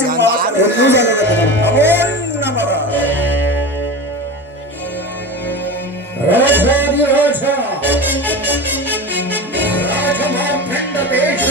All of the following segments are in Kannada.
ಸಿಂಹಾಸನ ನಮೋ ನಮಃ. ರಾಜಾಧಿರಾಜ ರಾಜಮಾರ್ತಾಂಡ ದೇಶ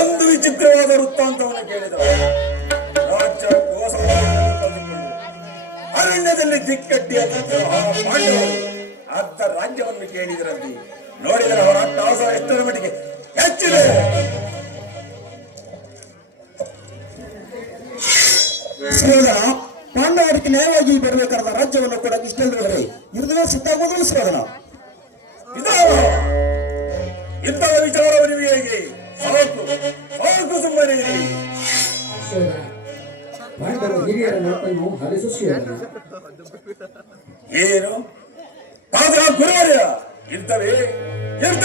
ಒಂದು ವಿಚಿತ್ರವಾದ ವೃತ್ತಾಂತವನ್ನು ಕೇಳಿದರು. ರಾಜ್ಯ ಅರಣ್ಯದಲ್ಲಿ ದಿಕ್ಕಟ್ಟಿಯ ಪಾಂಡವರು ಅರ್ಧ ರಾಜ್ಯವನ್ನು ಕೇಳಿದರಂತೆ. ನೋಡಿದರೆ ಅವರ ಅಟ್ಟಹಾಸ ಎಷ್ಟರ ಮಟ್ಟಿಗೆ ಹೆಚ್ಚಿದೆ. ಪಾಂಡವರಿಗೆ ನ್ಯಾಯವಾಗಿ ಬರಬೇಕಾದ ರಾಜ್ಯವನ್ನು ಕೂಡ ಇಷ್ಟೆಲ್ಲರೂ ಇರುವುದೇ ಸಿದ್ಧಾಗುವುದು ಶ್ರೋಧನ. ಇಂತಹ ವಿಚಾರ ನಿಮಗೆ ಸಾಕು ಸಾಕು ಸುಮ್ಮನೆ ಏನು ಗುರುವರ್ಯ ಇರ್ತವೆ ಇರ್ತ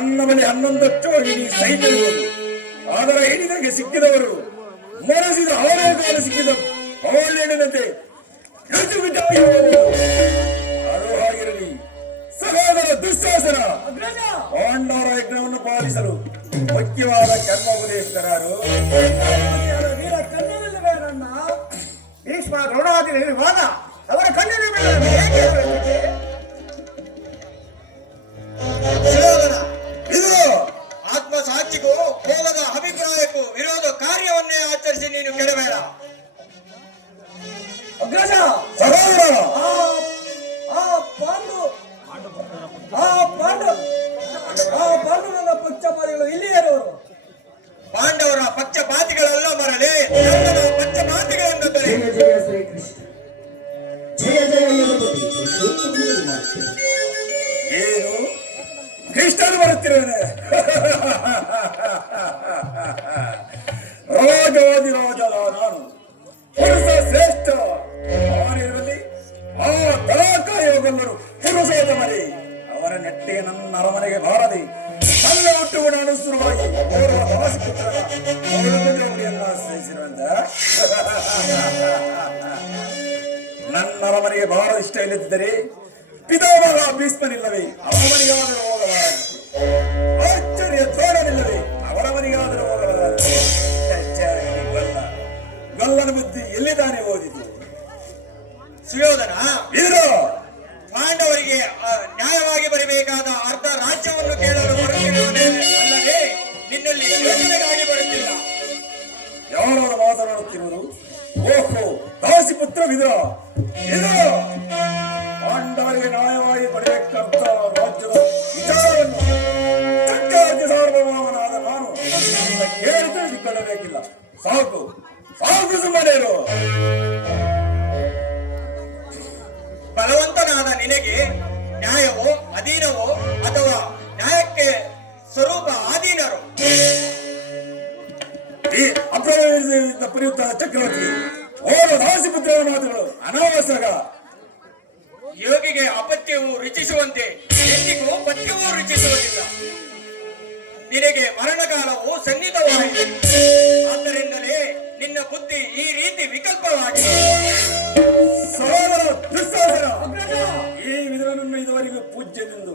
ನನ್ನ ಬಳಿ 11 ಚೋಹಿನಿ ಸೈನ್ಯವಿರುವುದು. ಅದರ ಹಿಡಿದಗೆ ಸಿಕ್ಕಿದವರು ಮನಸಿದ ಅವರ ಸಿಕ್ಕಿದ ಪೌಳ್ಯನಂತೆ ಅದು ಹಾಗಿರಲಿ. ಸಹೋದರ ದುಶ್ಯಾಸನ ಪಾಂಡವರ ಯಜ್ಞವನ್ನು ಪಾಲಿಸಲು ಮುಖ್ಯವಾದ ಕರ್ಮೋಪದೇಶಕರಾರು ವೀರ ಕಣ್ಣವಿಲ್ಲವೇ ನನ್ನ ಭೀಷ್ಮ ದ್ರೋಣಾದಿ ವಿವಾದ ಅವರ ಕಣ್ಣಿನ ಇದು ಆತ್ಮ ಸಾಕ್ಷಿಗೂ ಹೋಗದ ಅಭಿಪ್ರಾಯಕ್ಕೂ ವಿರೋಧ ಕಾರ್ಯವನ್ನೇ ಆಚರಿಸಿ ನೀನು ಕೆಡಬೇಡ. ಅಗ್ರಜ ಸಹೋದರ ಆ ಪಾಂಡುರನ ಪಕ್ಷಪಾತಿಗಳು ಇಲ್ಲಿಯೇ ಇರುವರು. ಪಾಂಡವರ ಪಕ್ಷಪಾತಿಗಳೆಲ್ಲ ಮರಳಿ ಕನ್ನಡ ಪಕ್ಷಪಾತಿಗಳನ್ನು ಬೆಲೆ. ಜಯ ಜಯ ಶ್ರೀಕೃಷ್ಣ ಜಯ ಜಯ ಯದುಪತಿ ಪುರುಷೋತ್ತಮನಲ್ಲಿ ಮಾಡ್ತೇನೆ. ಏನು ಕೃಷ್ಣನು ಬರುತ್ತಿರುವನೆ ರಾಜವಾದಿ ರಾಜಲ ನಾನು ಪುರುಷ ಶ್ರೇಷ್ಠ ಅವನಿರಲಿ. ಆ ತಲಾಕ ಯೋಗಲ್ಲರು ಪುರುಷೋತ್ತಮರೇ ಅವರ ನೆಟ್ಟಿಗೆ ನನ್ನ ಅರಮನೆಗೆ ಬಾರದೆ ನನ್ನ ಹುಟ್ಟುಗುಣ ಅನುಸರವಾಗಿ ಓರ್ವ ದಾಸಿ ಪುತ್ರನ ಜೋಡಿಯನ್ನ ಆಶ್ರಯಿಸಿರುವಂತ ನನ್ನ ಅರಮನೆಗೆ ಬಹಳ ಇಷ್ಟ ಇಲ್ಲದಿದ್ದರೆ ಪಿತಾಮಹ ಭೀಷ್ಮನಿಲ್ಲವೇ ಅವರ ಮನೆಗಾದರೂ ಹೋಗಬಾರದು. ಆಶ್ಚರ್ಯ ದ್ರೋಣನಿಲ್ಲವೇ ಅವರ ಮನೆಗಾದರೂ ಹೋಗಬಾರದು. ಗಲ್ಲನ ಬುದ್ಧಿ ಎಲ್ಲಿದ್ದಾನೆ ಓದಿತು? ಸುಯೋಧನ, ಇದು ಪಾಂಡವರಿಗೆ ನ್ಯಾಯವಾಗಿ ಬರಬೇಕಾದ ಅರ್ಧ ರಾಜ್ಯವನ್ನು ಕೇಳಲು ಬರುತ್ತಿರುವನೇ ಅಲ್ಲದೆ ನಿನ್ನಲ್ಲಿ ಯೋಜನೆಗಾಗಿ ಬರುತ್ತಿಲ್ಲ. ಯಾರು ಮಾತನಾಡುತ್ತಿರುವುದು? ಓಹೋ, ದಾಸಿ ಪುತ್ರ ವಿದುರ. ಇದು ಪಾಂಡವರಿಗೆ ನ್ಯಾಯವಾಗಿ ಪಡೆಯಕ್ಕಂತ ರಾಜ್ಯದ ವಿಚಾರವನ್ನು ಚಕ್ರವರ್ತಿ ಸಾರ್ವಭೌಮನಾದ ನಾನು ಕೇಳಿ ತಿಳಿದುಕೊಳ್ಳಬೇಕಿಲ್ಲ. ಸಾಕು ಸಾಕು, ಸುಮ್ಮನೆ ಇರು. ಬಲವಂತನಾದ ನಿನಗೆ ನ್ಯಾಯವೋ ಅಧೀನವೋ ಅಥವಾ ನ್ಯಾಯಕ್ಕೆ ಸ್ವರೂಪ ಅಧೀನರು? ಈ ಅಪ್ರವೇಶದಿಂದ ಪರಿಯುತ್ತ ಚಕ್ರವರ್ತಿ ಓರ್ವ ದಾಸಿ ಪುತ್ರನ ಮಾತುಗಳು ಅನಾವಶ್ಯಕ. ಯೋಗಿಗೆ ಅಪತ್ಯವು ರುಚಿಸುವಂತೆ ಎಂದಿಗೂ ಪಥ್ಯವೂ ರುಚಿಸುವುದಿಲ್ಲ. ನಿನಗೆ ಮರಣಕಾಲವು ಸನ್ನಿಹಿತವಾಗಿದೆ. ಆದ್ದರಿಂದಲೇ ನಿನ್ನ ಬುದ್ಧಿ ಈ ರೀತಿ ವಿಕಲ್ಪವಾಗಿದೆ. ಸಹೋದರ ದುಶ್ಯಾಸನ, ಈ ವಿದುರನನ್ನು ಇದುವರೆಗೂ ಪೂಜ್ಯನೆಂದು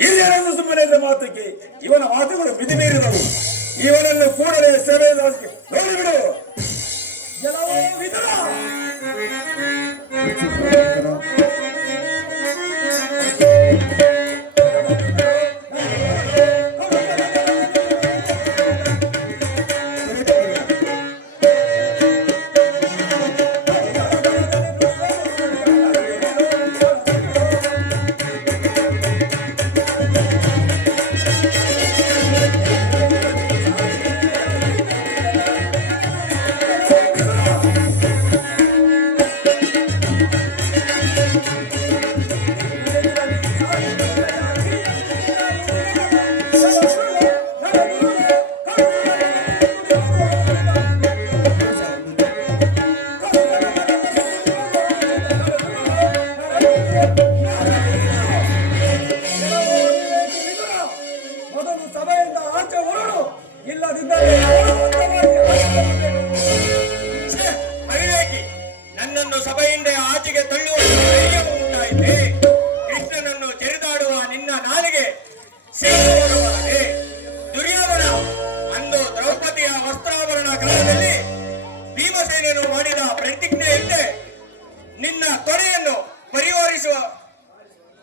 ಹಿರಿಯರೆಂದು ಸುಮ್ಮನೆ ಇದ್ದ ಮಾತಕ್ಕೆ ಇವನ ಮಾತುಗಳು ಮಿತಿಮೀರಿದವು. ಇವನನ್ನು ಕೂಡಲೇ ಸೇವೆದಾಸಕ್ಕೆ ನೋಡಿಬಿಡು. ಜನವೋ ವಿದುರ ಮೊದಲು ಸಭೆಯಿಂದ ಆಚೆ ಹೊರಡು, ಇಲ್ಲದಿದ್ದರೆ ಛೆ, ಅವಿವೇಕಿ, ನನ್ನನ್ನು ಸಭೆಯಿಂದ ಆಚೆಗೆ ತಳ್ಳುವ ಧೈರ್ಯವು ಉಂಟಾಯಿತೆ. ಕೃಷ್ಣನನ್ನು ಜರಿದಾಡುವ ನಿನ್ನ ನಾಲಿಗೆ ಸೇವನೆ ದುರ್ಯೋಧನ ಅಂದು ದ್ರೌಪದಿಯ ವಸ್ತ್ರಾಭರಣ ಕಾಲದಲ್ಲಿ ಭೀಮಸೇನನು ಮಾಡಿದ ಪ್ರತಿಜ್ಞೆಯಂತೆ ನಿನ್ನ ತೊಡೆಯನ್ನು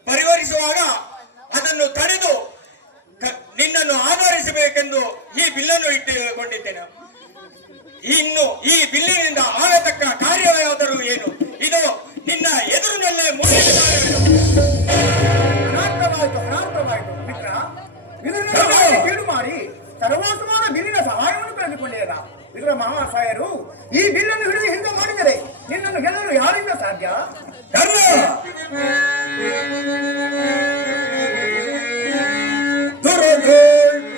ಪರಿವರಿಸುವಾಗ ಅದನ್ನು ತಡೆದು ನಿನ್ನನ್ನು ಆಧರಿಸಬೇಕೆಂದು ಈ ಬಿಲ್ಲನ್ನು ಇಟ್ಟುಕೊಂಡಿದ್ದೇನೆ. ಇನ್ನು ಈ ಬಿಲ್ಲಿನಿಂದ ಆಗತಕ್ಕ ಕಾರ್ಯವಾದರೂ ಏನು? ಇದು ನಿನ್ನ ಎದುರಿನಲ್ಲೇ ಮುಗಿದ ಕಾರ್ಯವೇನು? ಅನಾರ್ಥವಾಯಿತು ಮಿತ್ರ. ಕೀಡು ಮಾಡಿ ಸರ್ವೋತ್ತಮವಾದ ಬಿಲ್ಲಿನ ಸಹಾಯವನ್ನು ಕಳೆದುಕೊಂಡೇನ ವಿದುರ ಮಹಾಶಯರು ಈ ಬಿಲ್ಲನ್ನು ಹಿಡಿದು ಹಿಂದೆ ಮಾಡಿದರೆ ನಿನ್ನನ್ನು ಗೆಲ್ಲಲು ಯಾರಿಂದ ಸಾಧ್ಯ?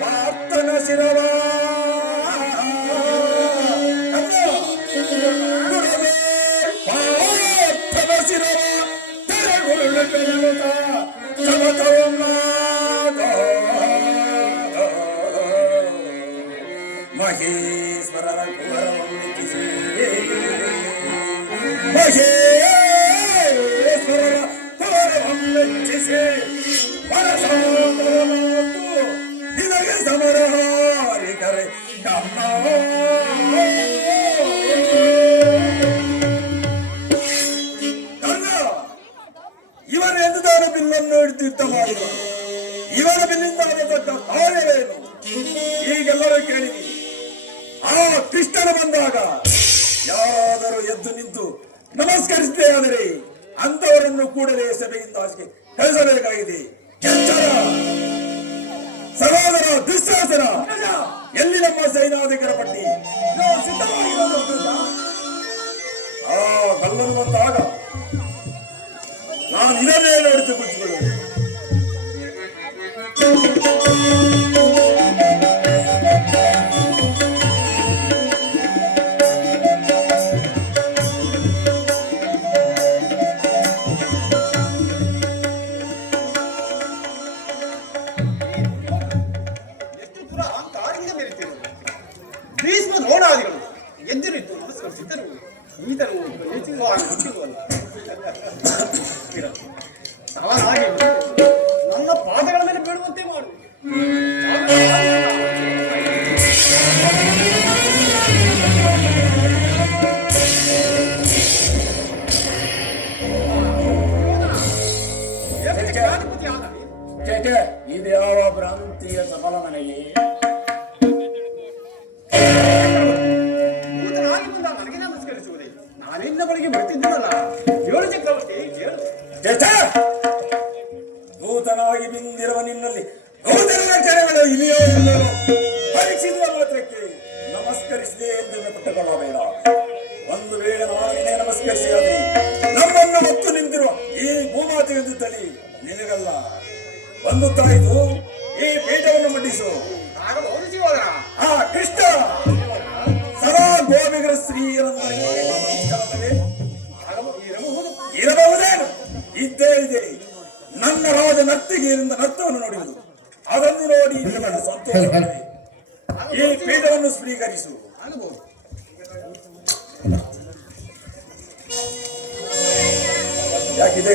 ಪಾರ್ಥನ ಶಿರವ ಪಾರ್ಥನ ಶಿರವ ತೆರೆಗೊಳ್ಳು ಬೆಳೆಯುತ್ತ ಸಮತವನ್ನಾದ ಮಹೇಶ್ವರರ ಕುವರವನ್ನಿತಿಸಿ ಮಹೇಶ್ವರರ ಕುವರವನ್ನಿತಿಸಿ ಪರಸಾದರನಾತು ನಿನಗೆ ಸಮರಹಾರಿದರೆ ಕಮ್ಮ ಇವರ ಎಂದುದಾರ ಬಿಲ್ಲನ್ನು ಹಿಡಿದು ಮಾಡಿದ ಇವರ ಬಿಲ್ಲಿಂದ ಆಗತಕ್ಕ ಕಾರ್ಯವೇನು ಈಗೆಲ್ಲರೂ ಕೇಳಿರಿ. ಆ ಕೃಷ್ಣನ ಬಂದಾಗ ಯಾರಾದರೂ ಎದ್ದು ನಿಂತು ನಮಸ್ಕರಿಸದೇ ಆದರೆ ಅಂತವರನ್ನು ಕೂಡಲೇ ಸಭೆಯಿಂದ ಆಚೆಗೆ ಕಳಿಸಬೇಕಾಗಿದೆ. ಎಚ್ಚರ ಸಹೋದರ ದುಶ್ಯಾಸನ, ಎಲ್ಲಿ ನಮ್ಮ ಸೈನಾಧಿಕರ ಪಟ್ಟಿ ನಾವು ಸಿದ್ಧವಾಗಿರೋದು ಗೊತ್ತಾ? ಆ ಕಲ್ಲನ್ನು ಬಂದಾಗ ನಾನು ಇದನ್ನೇ ನೋಡಿತು ಕುಳಿತುಕೊಳ್ಳುವುದು. ಎಷ್ಟು ದೂರ ಕಾರಿಂದ ಮೆರಿತಿರುವುದು. ಭೀಷ್ಮ ದ್ರೋಣಾದಿಗಳು ಎದ್ದಿರಿದ್ದು ನಮಸ್ಕರಿಸಿದ್ದರು. ಈತನು ಅವನಾಗಿ ನನ್ನ ಪಾದಗಳ ಮೇಲೆ ಬೀಳುವಂತೆ ಮಾಡು. ಇದು ಯಾವ ಭ್ರಾಂತಿಯ ಸಫಲ ನನಗೆ ನನಗೆ ನಮಸ್ಕರಿಸುವುದೇ? ನಾನಿನ್ನ ಬಳಿಗೆ ಬರ್ತಿದ್ದನಲ್ಲ. ಏಳು ಚಕ್ರವರ್ತಿ ಹೇಳು. ನೂತನವಾಗಿ ಬಿಂದಿರುವ ನಿನ್ನಲ್ಲಿ ನೂತನ ಲಕ್ಷಣಗಳು ಇಲ್ಲಿಯೋ ಇಲ್ಲವೋ ಪರೀಕ್ಷಿಸುವ ಮಾತ್ರಕ್ಕೆ ನಮಸ್ಕರಿಸಿದೆ ಎಂದು ಪಟ್ಟುಕೊಳ್ಳಬೇಡ. ಒಂದು ವೇಳೆ ನಾನೇ ನಮಸ್ಕರಿಸಿದರೆ ನಮ್ಮನ್ನು ಹೊತ್ತು ನಿಂತಿರುವ ಈ ಭೂಮಾತೆ ಎಂದು ತಳಿ ನಿನಗಲ್ಲ. ಒಂದು ತಾಯಿದು ಈ ಪೀಠವನ್ನು ಮಂಡಿಸು. ಆಗ ಹೋಲಿಸಿ ಹೋದರ ಆ ಕೃಷ್ಣ ಸದಾ ಗೋವಿಗರ ಸ್ತ್ರೀಯರಲ್ಲವೇ ಇರಬಹುದೇನು? ಇದ್ದೇ ಇದೆ. ನನ್ನ ರಾಜ ನರ್ತಿಗೆಯಿಂದ ನರ್ತವನ್ನು ನೋಡುವುದು, ಅದನ್ನು ನೋಡಿ ನಿನ್ನ ಸಂತೋಷ. ಈ ಪೀಠವನ್ನು ಸ್ವೀಕರಿಸು. ಆಗಬಹುದು. ಯಾಕಿದೆ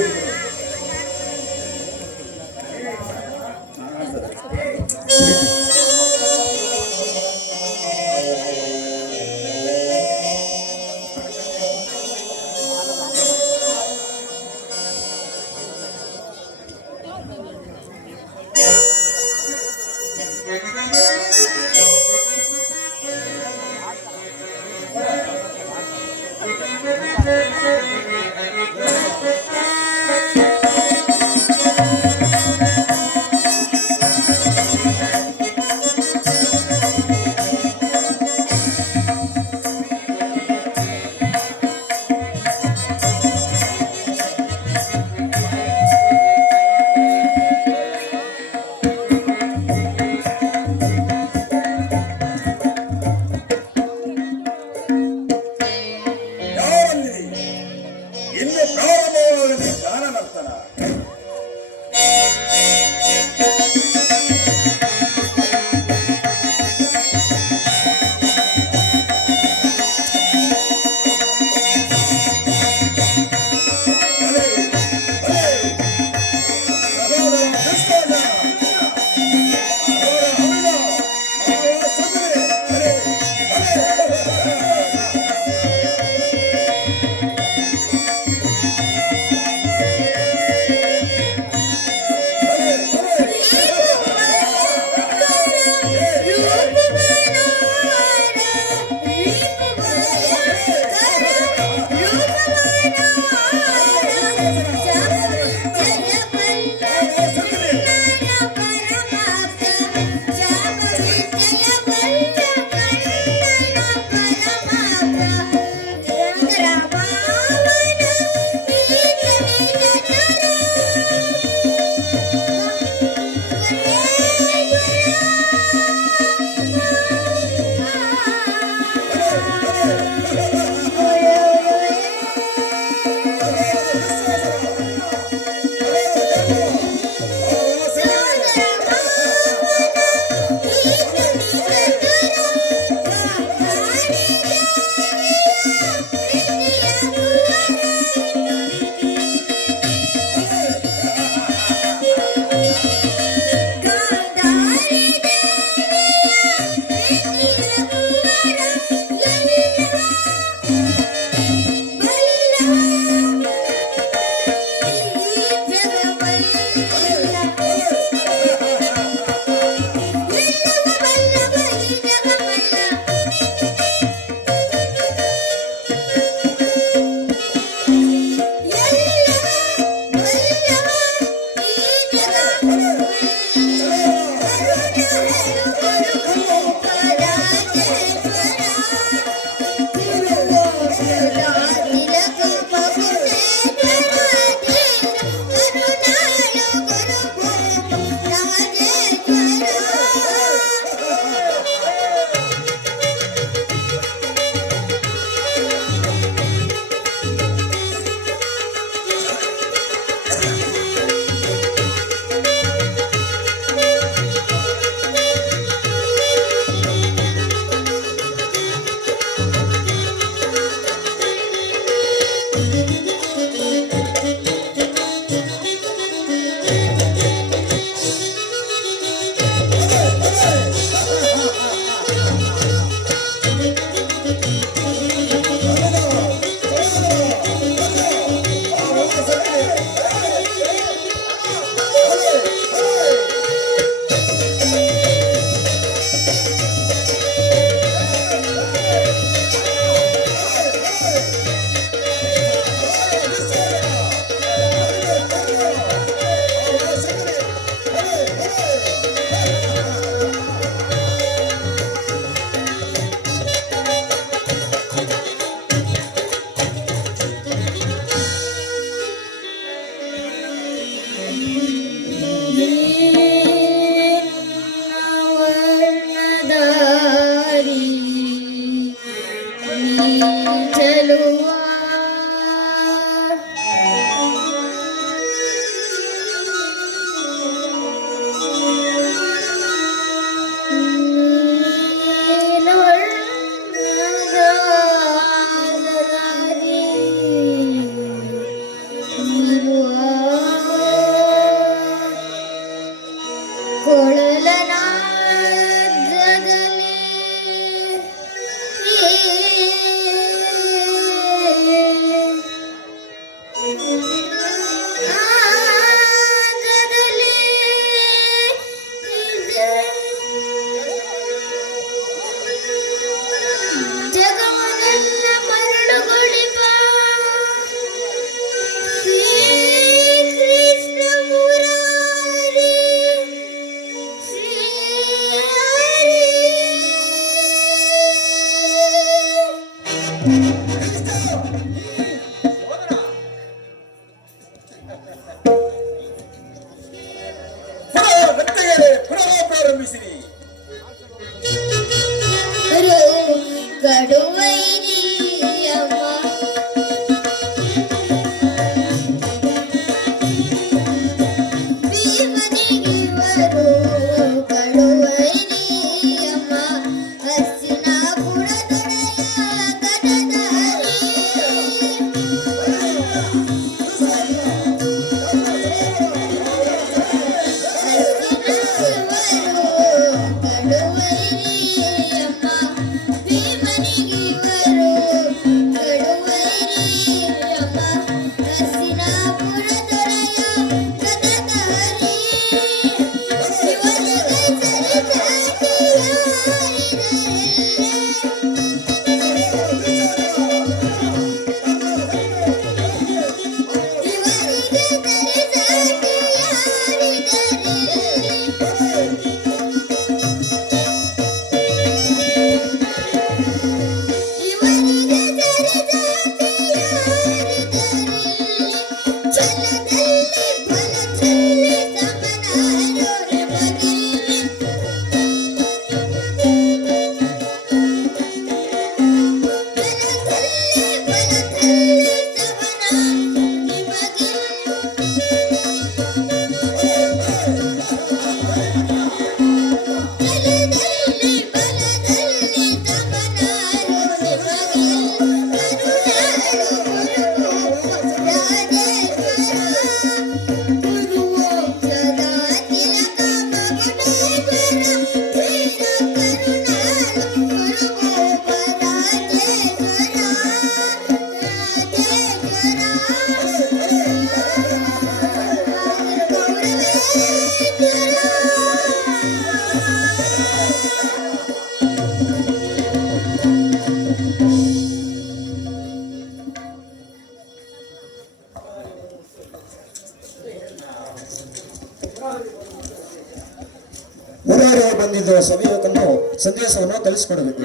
ಬಂದಿದ್ದ ಸಭೆಯನ್ನು ಸಂದೇಶವನ್ನು ಕಲಿಸಿಕೊಡಬೇಕು.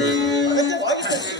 ಅಗತ್ಯವಾಗಿತ್ತು.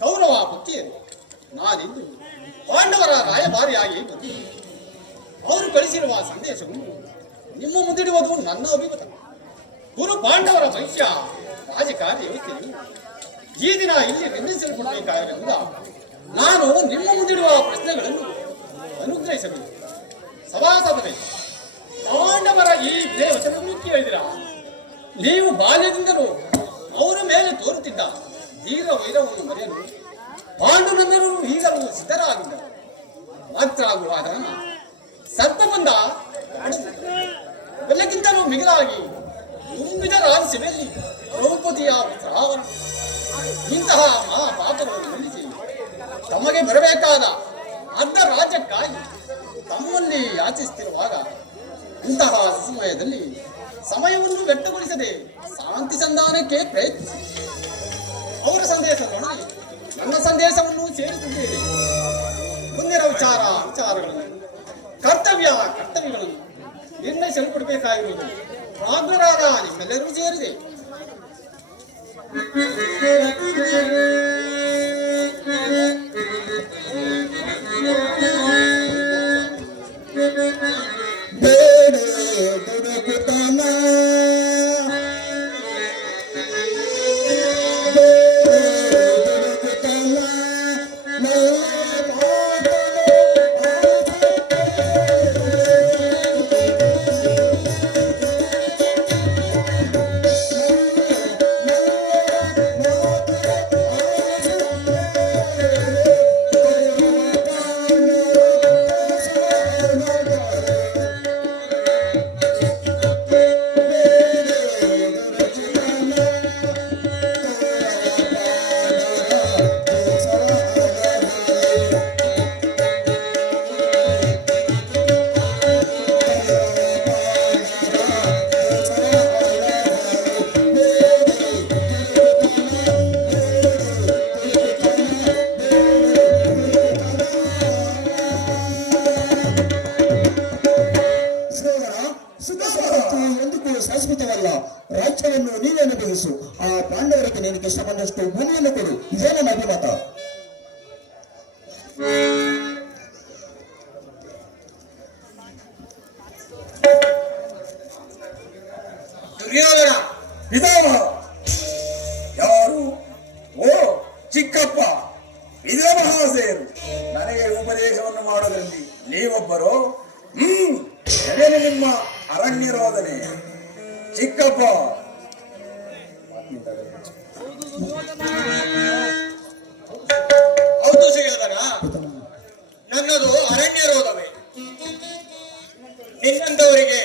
ಕೌರವ ಪುತ್ರಿಯರು ನಾನಿಂದು ಪಾಂಡವರ ರಾಯಭಾರಿಯಾಗಿ ಬಂದು ಅವರು ಕಳಿಸಿರುವ ಸಂದೇಶವನ್ನು ನಿಮ್ಮ ಮುಂದಿಡುವುದು ನನ್ನ ಅಭಿಮತ. ಗುರು ಪಾಂಡವರ ಭವಿಷ್ಯ ರಾಜಕಾರ್ಯ ವ್ಯವಸ್ಥೆಯು ಈ ದಿನ ಇಲ್ಲಿ ನಿರ್ಣಯಿಸಲ್ಪಡಬೇಕಾಗಿರುವುದರಿಂದ ನಾನು ನಿಮ್ಮ ಮುಂದಿಡುವ ಪ್ರಶ್ನೆಗಳನ್ನು ಅನುಗ್ರಹಿಸಬೇಕು. ಸಭಾಸಭೆ ಪಾಂಡವರ ಈ ವಚನವನ್ನು ಕೇಳಿದಿರ. ನೀವು ಬಾಲ್ಯದಿಂದಲೂ ಅವರ ಮೇಲೆ ತೋರುತ್ತಿದ್ದ ಧೀರ ವೈರವನ್ನು ಮರೆಯಲು ಪಾಂಡುನಂದರು ಈಗಲೂ ಸಿದ್ಧರಾಗಿದ್ದರು. ಮಾತ್ರ ಆಗುವಾಗ ಸರ್ಪಬಂಧ ಎಲ್ಲಕ್ಕಿಂತಲೂ ಮಿಗಿಲಾಗಿ ತುಂಬಿದ ರಾಜಸಭೆಯಲ್ಲಿ ದ್ರೌಪದಿಯ ಶ್ರಾವಣ ಇಂತಹ ಮಹಾಪಾಪಗಳನ್ನು ನಿಲ್ಲಿಸಿ ತಮಗೆ ಬರಬೇಕಾದ ಅರ್ಧ ರಾಜ್ಯಕ್ಕಾಗಿ ತಮ್ಮಲ್ಲಿ ಯಾಚಿಸುತ್ತಿರುವಾಗ ಇಂತಹ ಸಮಯದಲ್ಲಿ ಸಮಯವನ್ನು ವ್ಯಕ್ತಗೊಳಿಸದೆ ಶಾಂತಿ ಸಂಧಾನಕ್ಕೆ ಪ್ರಯತ್ನಿಸಿ ಅವರ ಸಂದೇಶವನ್ನು ನನ್ನ ಸಂದೇಶವನ್ನು ಸೇರಿಸಿದ್ದೇವೆ. ಮುಂದಿನ ವಿಚಾರಗಳನ್ನು ಕರ್ತವ್ಯಗಳನ್ನು ನಿರ್ಣಯಿಸಲ್ಪಡಬೇಕಾಗಿರುವುದು ಪ್ರಾಜ್ಞರಾದ ನಿಮ್ಮೆಲ್ಲರೂ ಸೇರಿದೆ. ಶಾಶ್ವತವಲ್ಲ, ರಾಜ್ಯವನ್ನು ನೀನೇ ಅನುಭವಿಸು. ಆ ಪಾಂಡವರಿಗೆ ನಿನಗೆ ಇಷ್ಟ ಬಂದಷ್ಟು ಭೂಮಿಯನ್ನು ಕೊಡು. ಇದೇ ನನ್ನ ಅಭಿಮತ. ದುರ್ಯೋಧನ ಪಿತಾಮಹ ಯಾರು? ಓ ಚಿಕ್ಕಪ್ಪ, ವಿದುರ ಮಹಾಶಯರು ನನಗೆ ಉಪದೇಶವನ್ನು ಮಾಡೋದ್ರಲ್ಲಿ ನೀವೊಬ್ಬರು. ಅದೇನು ನಿಮ್ಮ ಅರಣ್ಯರೋಧನೆ ಚಿಕ್ಕಪ್ಪ? ಹೌದು ಸಿಗದರ, ನನ್ನದು ಅರಣ್ಯರೋಧವೇ. ನಿನ್ನಂತವರಿಗೆ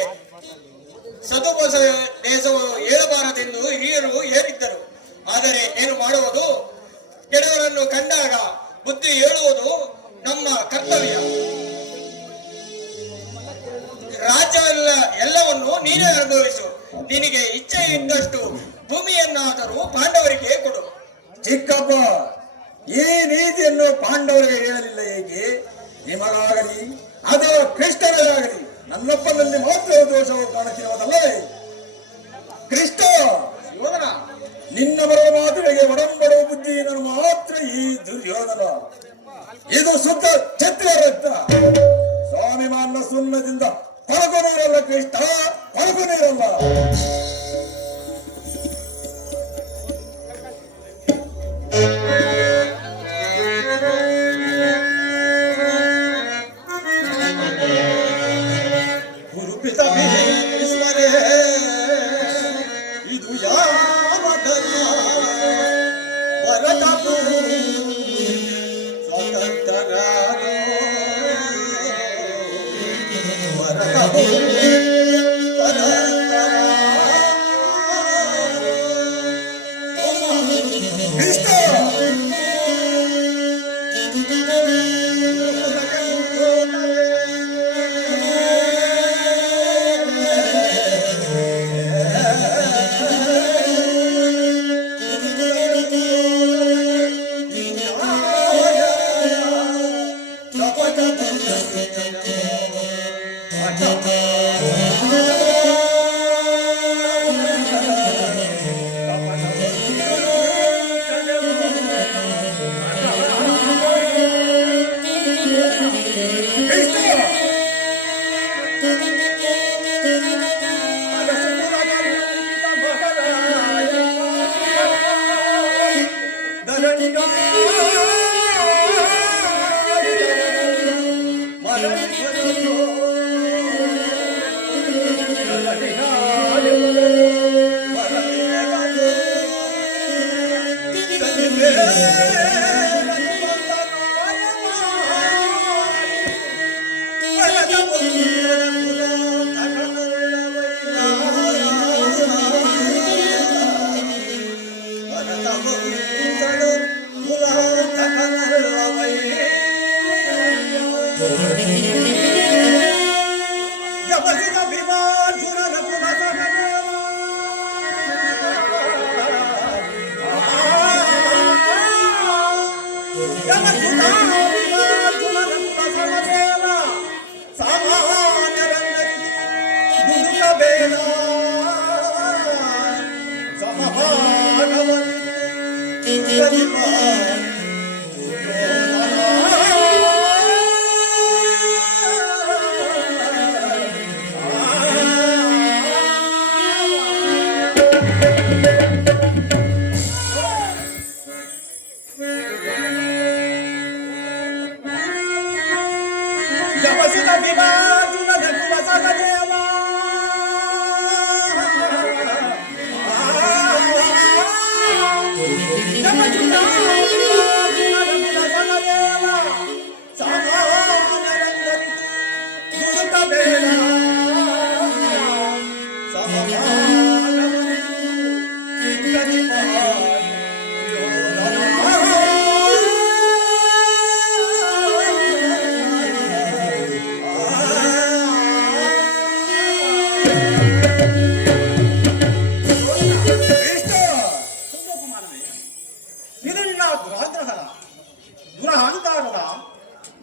ನೀನೇ ಅನುಭವಿಸು. ನಿನಗೆ ಇಚ್ಛೆ ಇದ್ದಷ್ಟು ಭೂಮಿಯನ್ನಾದರೂ ಪಾಂಡವರಿಗೆ ಕೊಡು. ಚಿಕ್ಕಪ್ಪ, ಈ ನೀತಿಯನ್ನು ಪಾಂಡವರಿಗೆ ಹೇಳಲಿಲ್ಲ ಏಕೆ? ನಿಮಗಾಗಲಿ ಅಥವಾ ಕೃಷ್ಣನಿಗಾಗಲಿ ನನ್ನಪ್ಪನಲ್ಲಿ ಮಾತ್ರ ದೋಷವು ಕಾಣುತ್ತಿರುವುದಲ್ಲವೇ? ಕೃಷ್ಣ, ಯೋಧನ ನಿನ್ನ ಬರುವ ಮಾತುಗಳಿಗೆ ಒಡಂಬಡುವ ಬುದ್ಧಿ ನಾನು ಮಾತ್ರ ಈ ದುರ್ಯೋಧನ. ಇದು ಶುದ್ಧ ಛತ್ರ ರಕ್ತ. ಸ್ವಾಭಿಮಾನ ಸುನ್ನದಿಂದ ಹೊರಗು ನೀರಲ್ಲ ಕೃಷ್ಣ, ಹೊರಗು ನೀರಲ್ಲ. ಗುರುಪಿತ ಭೀಷ್ಮರೇ, ಇದು ಯಾವ ಧರ್ಮ? ಭರತನು ಸ್ವತಂತ್ರರಾದೋ, ಭರತನು ಕೃಷ್ಣ,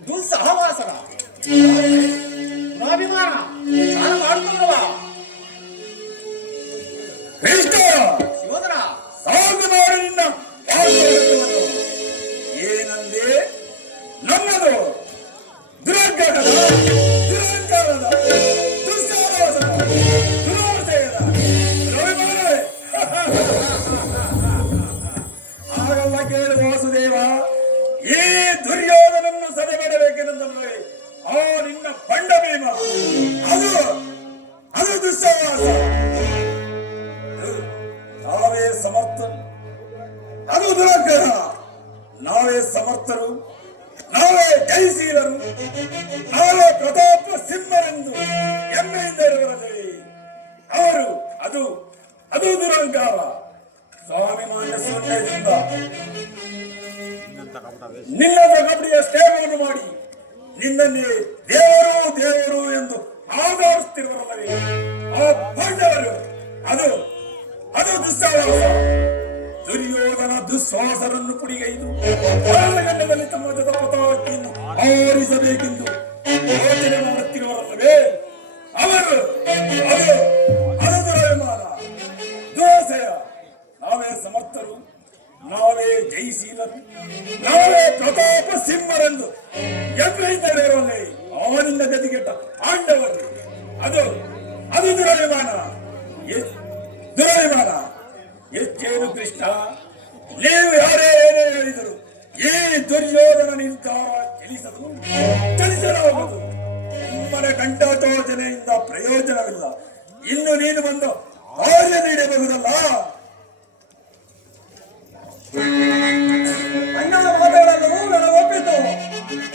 ದುಸ್ಸಹವಾಸನ ದುರಾಭಿಮಾನ ಚಾಲ ಮಾಡುತ್ತಲ್ವ ಕೃಷ್ಣ, ಯೋಧನ ಸಾಕು ಮಾಡು ನಿನ್ನ ಪಾಂಡವರತ್ವವನ್ನು. ಏನಂದೆ? ನಮ್ಮದು ದುರಹಂಕಾರದ, ದುರಹಂಕಾರದ, ದುಸ್ಸಾಹಸದ, ದುರಾಸೆಯದ ದ್ರವ್ಯಮಾನವೇ. ಆಗಲ್ಲ ಕೇಳು ವಾಸುದೇವ, ಈ ದುರ್ಯೋಧನನ್ನು ಸದೆಬಡಬೇಕೆಂದರೆ ಆ ನಿನ್ನ ಬಂಡ ಭೀಮ, ಅದು ಅದು ದುಸ್ಸಾಹಸ. ನಾವೇ ಸಮರ್ಥರು, ಅದು ದುರಹಂಕಾರ. ನಾವೇ ಸಮರ್ಥರು, ನಾವೇ ಜಯಶೀಲರು, ನಾವೇ ಪ್ರತಾಪ ಸಿಂಹರೆಂದು ಹೆಮ್ಮೆಯಿಂದ ಇರುವುದೇ. ಅವರು ಅದು ಅದು ದುರಹಂಕಾರ. ಸ್ವಾಭಿಮಾನ್ಯ ಸೌಂದರ್ಯದಿಂದ ನಿನ್ನದ ಕಬಡ್ಡಿಯ ಸ್ನೇಹವನ್ನು ಮಾಡಿ ನಿನ್ನನ್ನೇ ದೇವರು ದೇವರು ಎಂದು ಆಧಾರಿಸುತ್ತಿರುವರಲ್ಲವೇ ಆ ವಿಶ್ವಾಸರನ್ನು ಪುಡಿಗೈದು ಕಾಲಗಂಡದಲ್ಲಿ ತಮ್ಮ ಜೊತೆ ಪತಾಕಿಯನ್ನು ಆರಿಸಬೇಕೆಂದು ಯೋಚನೆ ಮಾಡುತ್ತಿರುವರಲ್ಲವೇ ಅವರು ಅದು ಅದು ದುರಭಿಮಾನ ದುರಾಸೆಯ. ನಾವೇ ಸಮರ್ಥರು, ನಾವೇ ಜಯಶೀಲರು, ನಾವೇ ಪ್ರತಾಪ ಸಿಂಹರೆಂದು ಎದುರಿದ್ದವರಲ್ಲಿ ಅವನಿಂದ ಗದಿಗೆಟ್ಟ ಆಂಡವರು. ಅದು ಅದು ದುರಭಿಮಾನ, ದುರಭಿಮಾನ. ಹೆಚ್ಚೇನು ಕೃಷ್ಣ, ನೀವು ಯಾರೇ ಏನೇ ಹೇಳಿದರು ಈ ದುರ್ಯೋಧನ ನಿರ್ಧಾರ ಚಲಿಸಲಾಗುವುದು. ನಿಮ್ಮನೆ ಕಂಠಚೋದನೆಯಿಂದ ಪ್ರಯೋಜನವಿಲ್ಲ. ಇನ್ನು ನೀನು ಬಂದು ಕಾರ್ಯ ನೀಡಬಹುದಲ್ಲ. ಅಣ್ಣನ ಮಾತುಗಳೆಲ್ಲವೂ ನನಗೊಪ್ಪಿತು.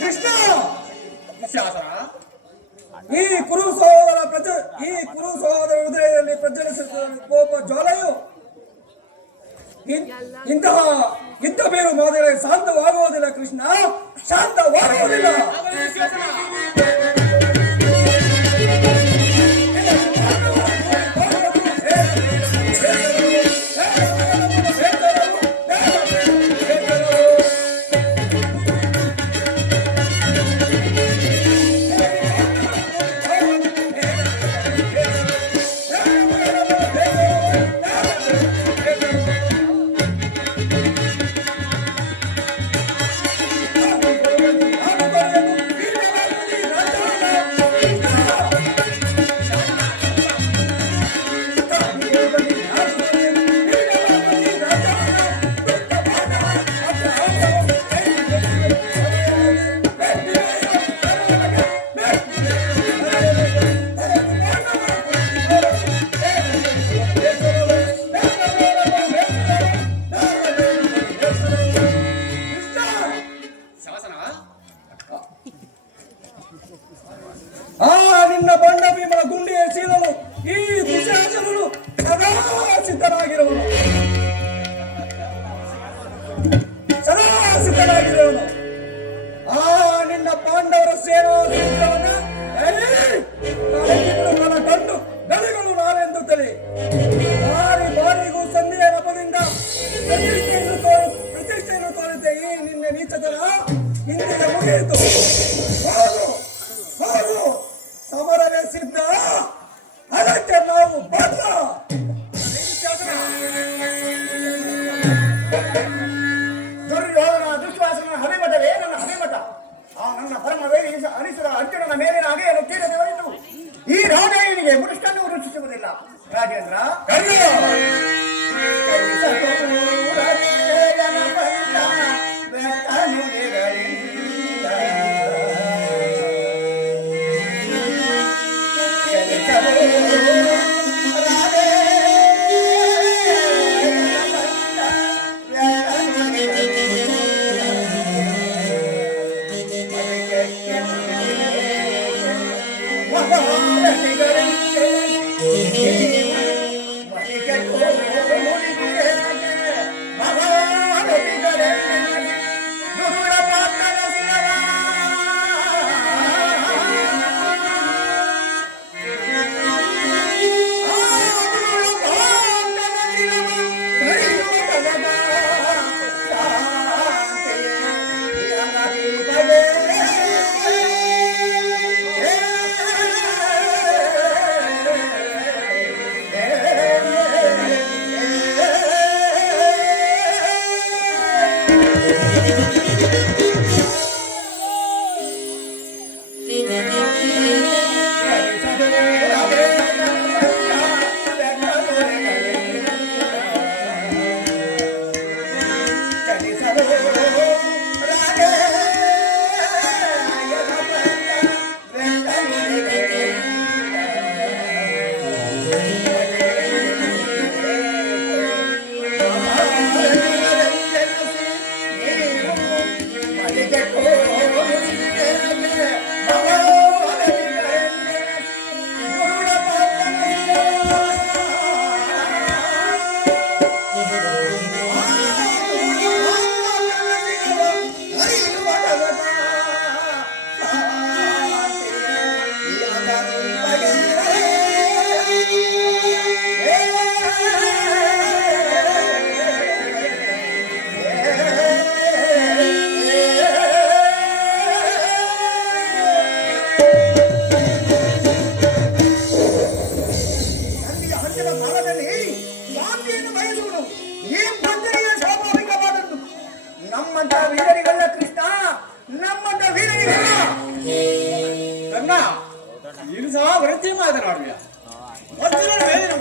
ಕೃಷ್ಣ, ಈ ಕುರು ಸಹೋದರ ಹೃದಯದಲ್ಲಿ ಪ್ರಜ್ವಲಿಸುತ್ತಿರುವ ಕೋಪ ಜ್ವಾಲೆಯು ಇಂತಹ ಯುದ್ಧ ಬೇರು ಮಾದರಿ ಶಾಂತವಾಗುವುದಿಲ್ಲ. ಕೃಷ್ಣ, ಶಾಂತವಾಗುವುದಿಲ್ಲ. ನಿನ್ನ ಬಂಡ ಭೀಮನ ಗುಂಡಿಯ ಸೀಲಲು ಈ ದುಶ್ಯಾಸನನು ಸದಾ ಸಿದ್ಧನಾಗಿರುವನು, ಸದಾ ಸಿದ್ಧನಾಗಿರುವನು. ನಿನ್ನ ಪಾಂಡವರ ಸೇನಾ ಕಂಡು ಗಲಿಗಳು ನಾವೆಂದು ತಲೆ ಬಾರಿ ಬಾರಿಗೂ ಸಂಧಿಯ ರಪದಿಂದ ಪ್ರತಿಷ್ಠೆಯನ್ನು ತೋರಿದೆ. ಈ ನಿನ್ನ ನೀಚತನ ಹಿಂದಿಗೆ ಮುಗಿಯಿತು. ಸಮರವೇ ಸಿದ್ಧ, ಅದಕ್ಕೆ ನಾವು ಬದ್ಧ. ದುರ್ಯೋಧನ ದುಶ್ವಾಸನ ಹರಿಮಠವೇ ನನ್ನ ಹರಿಮಠ. ನನ್ನ ಪರಮವೇರಿ ಅನಿಸುವ ಅರ್ಜುನನ ಮೇಲಿನ ಅಗೆಯನ್ನು ತೀರದೆ ಹೊರತು ಈ ರಾಜನಿಗೆ ಮುರುಷ್ಟನ್ನು ವೃಕ್ಷಿಸುವುದಿಲ್ಲ. ರಾಜೇಂದ್ರ,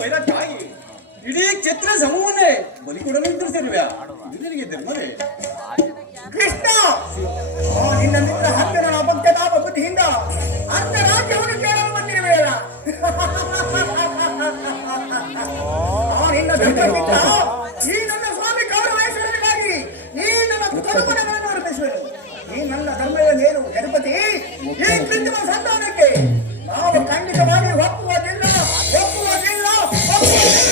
ವೈರಾಗ್ಯವಾಗಿ ಇಡೀ ಕ್ಷೇತ್ರ ಸಮೂಹವನ್ನೇ ಬಲಿ ಕೊಡಲು ನಿರ್ಧರಿಸಿರುವೆ. ಇದು ನಿನಗೆ ಧರ್ಮವೇ? ಕೃಷ್ಣ ನಿನ್ನ ಮಿತ್ರ ಹತ್ತಿರ ಭಕ್ತತಾಪ ಬುದ್ಧಿಯಿಂದ ಅರ್ಧ ರಾಜ್ಯವನ್ನು ಕೇಳಲು ಬಂದಿರುವೆಯಲ್ಲ. ನಿನ್ನ ಧರ್ಮ ಮಿತ್ರ ಈ ನನ್ನ ಸ್ವಾಮಿ ಗೌರವೇಶ್ವರನಿಗಾಗಿ ಈ ನನ್ನ ಕರುಮನಗಳನ್ನು ಅರ್ಪಿಸುವೆನು. ಈ ನನ್ನ ಧರ್ಮದ ನೇರು ಯದುಪತಿ ಈ ಕೃತ್ರಿಮ ಸಂತಾನಕ್ಕೆ ನಾವು ಖಂಡಿತವಾಗಿ ಒಪ್ಪುವುದಿಲ್ಲ ಒಪ್ಪುವುದಿಲ್ಲ ಒಪ್ಪುವುದಿಲ್ಲ.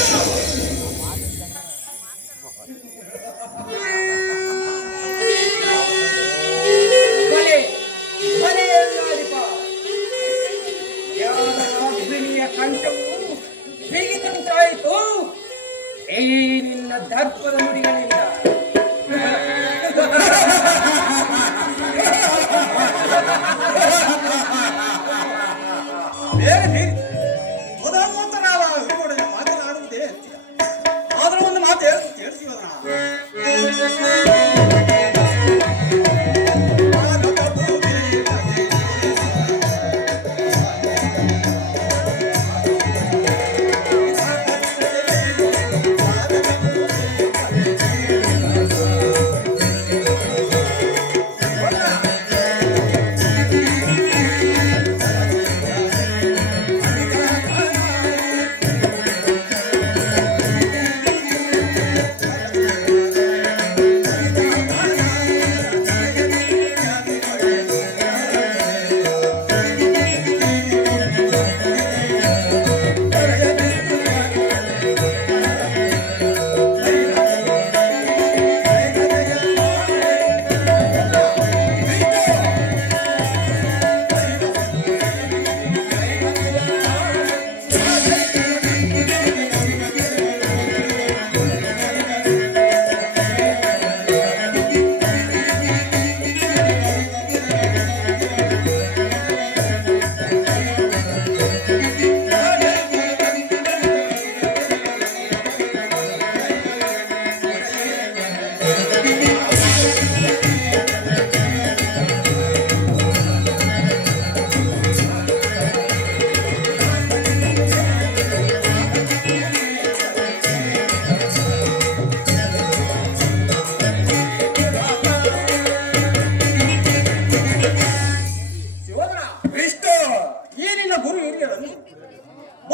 ಕಂಠವು ಬಿಗಿದಂತಾಯಿತು ಈ ನಿನ್ನ ದರ್ಪದ ನುಡಿಗಳಿಂದ. ಮೊದಲೊಂದನಾದ ಹುಡುಗರೊಡನೆ ಮಾತನಾಡುವುದೇ ಅಂತೀಯ. ಆದರೂ ಒಂದು ಮಾತು ಕೇಳಿಸಿವದ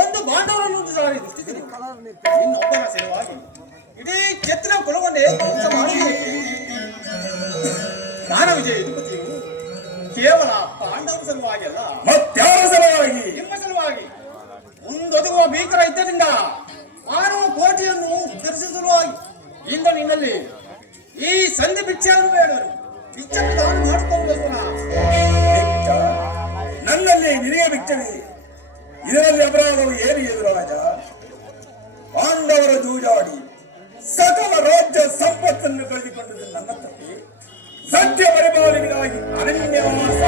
ಒಂದು ಬಾಂಧವರನ್ನು ದೃಷ್ಟಿಸಿದೆ. ಇನ್ನೊಬ್ಬನ ಸಲುವಾಗಿ ಇಡೀ ಕ್ಷೇತ್ರ ಕುಲವನ್ನೇ ಧ್ವಂಸ ಮಾಡಬೇಕು. ಜ್ಞಾನ ವಿಜಯ ಯದುಪತಿಯು ಕೇವಲ ಪಾಂಡವರ ಸಲುವಾಗಿ ಅಲ್ಲ, ಮತ್ಯಾರ ಸಲುವಾಗಿ, ನಿಮ್ಮ ಸಲುವಾಗಿ ಮುಂದೊದಗುವ ಭೀಕರ ಯುದ್ಧದಿಂದ ಮಾನವ ಕೋಟೆಯನ್ನು ಉದ್ಧರಿಸುವ ಸಲುವಾಗಿ ಇಂದು ನಿನ್ನಲ್ಲಿ ಈ ಸಂಧಿ ಭಿಕ್ಷೆಯನ್ನು ಬೇಡರು ಭಿಕ್ಷೆ ಪ್ರದಾನ ಮಾಡಿಕೊಂಡು ನನ್ನಲ್ಲಿ ನಿನಗೆ ಭಿಕ್ಷವಿದೆ. ಇದರಲ್ಲಿ ಅಪರಾಧವು ಏನು ಎದುರಾಜ? ಪಾಂಡವರ ಜೂಜಾಡಿ ಸಕಲ ರಾಜ್ಯ ಸಂಪತ್ತನ್ನು ಕಳೆದುಕೊಂಡದ್ದು ನನ್ನ ತಪ್ಪಿ. ಸತ್ಯ ಪರಿಪಾಲನೆಗಾಗಿ ಅನನ್ಯವಾಸ